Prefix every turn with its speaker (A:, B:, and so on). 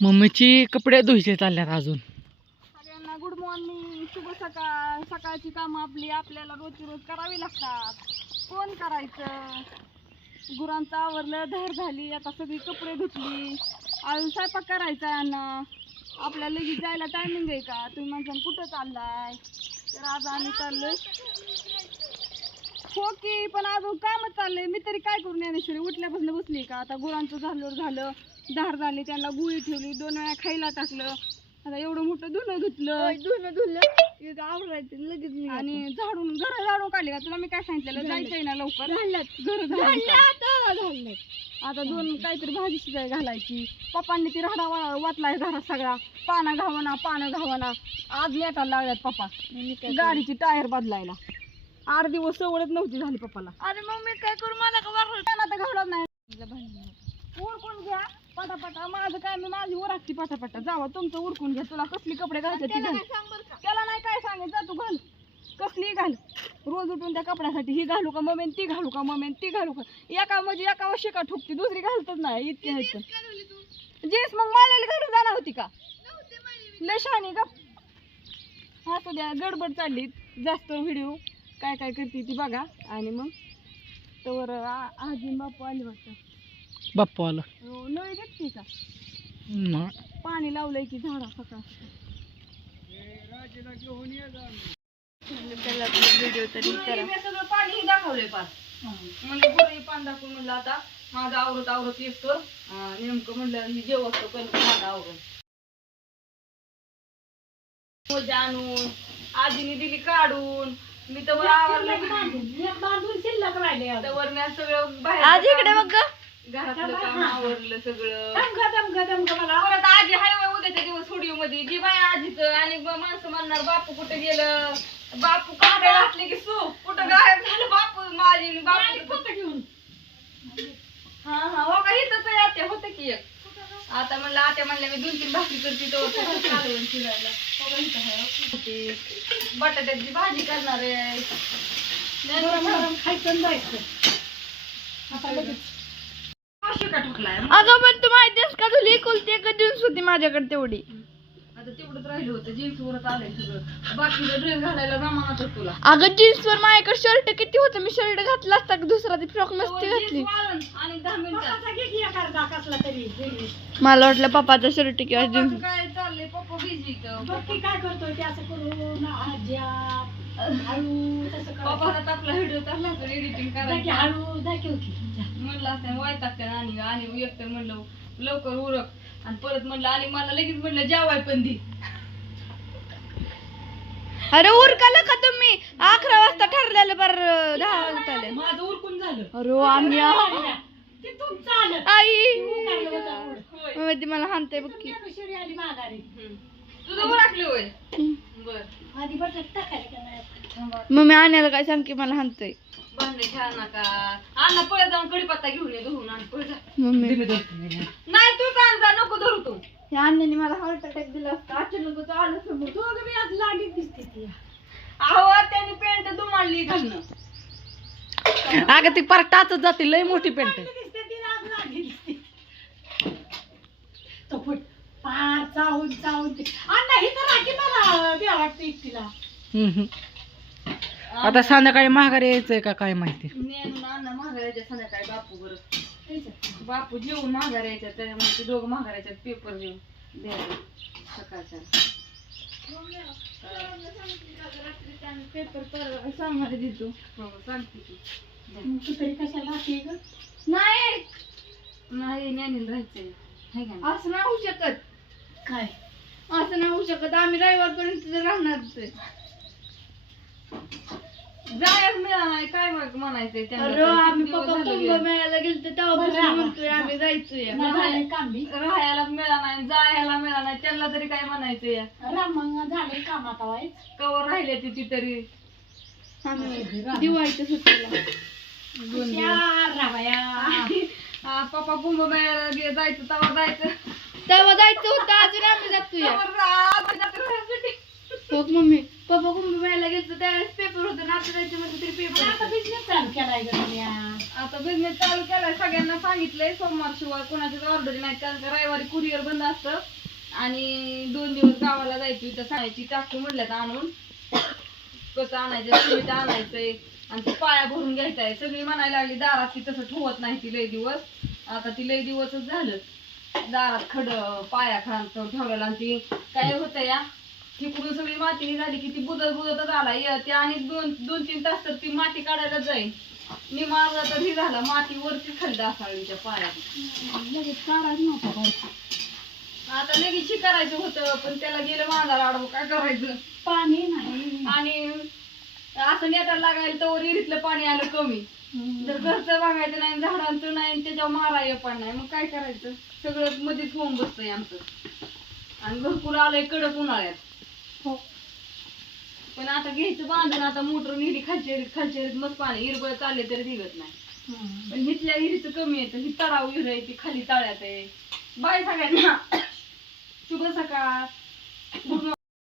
A: मम्मीची कपडे धुयचे चालल्यात अजून.
B: सगळ्यांना गुड मॉर्निंग, शुभ सकाळ. सकाळची कामं आपल्याला रोजची रोज करावी लागतात. कोण करायचं? गुरांचं आवरलं, धार झाली, आता सगळी कपडे धुतली, अजून स्वयंपाक करायचा आहे. अण्णा आपल्याला लगेच जायला टायमिंग आहे का? तुम्ही म्हणता कुठं चाललाय? तर आज आम्ही चाललोय. हो की, पण अजून कामच चाललंय. मी तरी काय करून ज्ञानेश्वरी उठल्यापासून बसली का? आता गुरांचं झालं, धार झाली, त्यांना गुळी ठेवली, 2 वेळा खायला टाकलं. आता एवढं मोठं धुणं धुतलं आवरायचं लगेच आणि घर झाडून काढले का? तुला मी काय सांगितलेलं, जायचंय ना लवकर. आता 2 काहीतरी भाजी शिजाय घालायची. पप्पांनी ती राडा वाटलाय घरात सगळा. पानं घावना आज लेटायला लागल्यात पप्पा गाडीची टायर बदलायला. 8 दिवस सवडच नव्हती झाली पप्पाला. अरे मग मी काय करू? मला का घालत नाही. उरकून घ्या पटापटा. माझं काय, मी माझी उरकती पटापटा. जावा तुमचं उरकून घ्या. तुला कसली कपडे घालायचे ती घाल. त्याला नाही काय सांगेल, जा तू घाल, कसली घाल. रोज उठून त्या कपड्यासाठी ही घालू का मम्मी, ती घालू का मम्मी, ती घालू का. एका शिका ठोकती, दुसरी घालतच नाही. इतकी आहेत जीन्स मग माळ्याला घालून जाणार होती का? लय शहाणी का? असू द्या, गडबड चालली. जास्त व्हिडिओ काय करते ती बघा. आणि मग तर आजी बापू आली वाटतं.
A: बाप्पा आला.
B: नळी देखते का? पाणी लावलंय की झाडा सकाळ. व्हिडिओ तरी सगळं पाणी दाखवलंय पाच म्हणजे बरं पान दाखवून म्हणलं आता माझं आवरत येतो. नेमकं म्हणलं मी जेव असतो पण माझं आवरून आणून आजीने दिली काढून. मी तर बांधून शिल्लक राहिले सगळं बाहेर घरातलं काम आवरलं सगळं. परत आजी हाय उद्याच्या दिवस स्टुडिओ मध्ये जी बाय आजीचं. आणि माणसं म्हणणार बापू कुठे गेलं, बापू कांदे घातले की सू कुठं गायब झालं बापू. माझी बापू घेऊन हा का इथंच आत्या होतं की एक. आता म्हणलं आत्या म्हणल्या मी 2-3 भाकरी करते तर फिरायला. बटाट्याची भाजी करणार आहे. खायचं जायचं. अगं पण तू माहितीस का, तुला एकुलती एक जीन्स होती माझ्याकडे तेवढी. आता तेवढंच राहिलं होतं. जीन्स वरच आलंय सगळं. बाकीचं ड्रेस घालायला जमानाच तुला. अगं जीन्स वर माझ्याकडे शर्ट किती होतं. मी शर्ट घातला असता दुसरा ती फ्रॉक नसती घातली. आणि 10 मिनिटात मला वाटलं पप्पाचा शर्ट किंवा जीन्स. काय चाललंय पप्पा बिझी काय करतोय ते असं करून पप्पाला आपला व्हिडिओ चालला तर एडिटिंग करायची हळू दाखव की म्हणलं असं वायताक आणि एकतर म्हणलं लवकर उरक आणि परत म्हणलं आणि मला लगेच म्हणलं जेवाय पण दे. अरे उरकाल का तुम्ही? 11 वाजता ठरलेलं बरं 10 वाजता आले. माझं उरकून झालं. अरे आम्ही आई ती मला हाणते बघ की. तुझं उरकले होय. मम्मी आणायला काय सांग की मला हाणतंय. भांडे खेळा नका. अण्णा पळत जाऊन कडीपत्ता घेऊन ये धुवून आण. पळ जा मम्मी. नाही तू का जा नको धरू तू. ह्या अण्णाने मला हार्ट अटॅक दिला असता. अचानक आलं समोर. तू मी आज लागीत दिसते ती. अहो त्याने पॅन्ट दुमाळली घालणं.
A: अगं ती पार टाचत जाते, लय मोठी पॅन्ट.
B: पार चावून अण्णा ही तर राखी मला बी वाटते तिला.
A: आता संध्याकाळी माघारी यायचंय का काय माहिती.
B: अण्णा माघार यायच्या संध्याकाळी बापू बरं. बापू जेवून माघार यायच्या. त्याच्यामुळे ते दोघं माघार यायच्यात पेपर घेऊन द्यायला सकाळच्या. पेपर सांगणार देतो. सांगते तू तरी कशाला नाही ज्ञानीला राहायचंय. असं नाही होऊ शकत. काय असं नाही होऊ शकत. आम्ही रविवारपर्यंत राहणार. जायच मिळाला नाही काय मग म्हणायचंय त्यांना. आम्ही कुंभमेळ्याला गेलो तेव्हा म्हणतोय आम्ही जायचोय. राहायला मिळाला नाही, जायला मिळाला नाही. त्यांना तरी काय म्हणायचंय. झाले कामात कवर राहिले ती तरी. दिवाळीच्या सुट्टीला पप्पा कुंभमेळ्याला जायचं तेव्हा जायचं होतं. अजून आम्ही जातोय मम्मी. पप्पा कुंभमेळ्याला गेलतो त्यावेळेस पेपर होतं ना, आता जायचं म्हणजे तरी पेपर. आता बिझनेस चालू केलाय आता बिझनेस चालू केलाय, सगळ्यांना सांगितलंय सोमवार शिवाय कोणाच्याच ऑर्डर नाही, कारण का रविवारी कुरिअर बंद असतं आणि 2 दिवस गावाला जायची इथं सांगायची टाकू म्हणल्यात आणून. कसं आणायचं, सिमेंट आणायचंय आणि ती पाया भरून घ्यायचंय. सगळी म्हणायला लागली दारात ती तसं ठेवत नाही ती लय दिवस. आता ती लय दिवसच झालं दारात पाया खांब ठेवलेला आणि ती काय होतं या तिकडून सगळी माती झाली की ती बुजतच आला ते आणि 2-3 तास तर ती माती काढायला जाईल. निमाळा तर ही झाला माती वरती खाली डासाळली त्या पायात. लगेच काढायचं नव्हतं. आता लगेच करायचं होतं पण त्याला गेलं मांजाला अडवं, काय करायचं, पाणी नाही. आणि असं नेटाला लागायला तर विहिरीतलं पाणी आलं कमी. जर घरचं बघायचं नाही, झाडांचं नाही, त्याच्यावर मारायला पण नाही, मग काय करायचं, सगळं मध्येच होऊन बसतंय आमचं. आणि घरकुल आलंय कडक उन्हाळ्यात. हो पण आता घ्यायचं बांधून, आता मोटर नेली खालच्या मस्त पाणी हिरबळ चालले तरी निघत नाही. पण हिथल्या हिरीचं कमी येतं, ही तळाव हिर आहे ती खाली तळ्यात आहे. बाय सगळ्यांना शुभ सकाळ.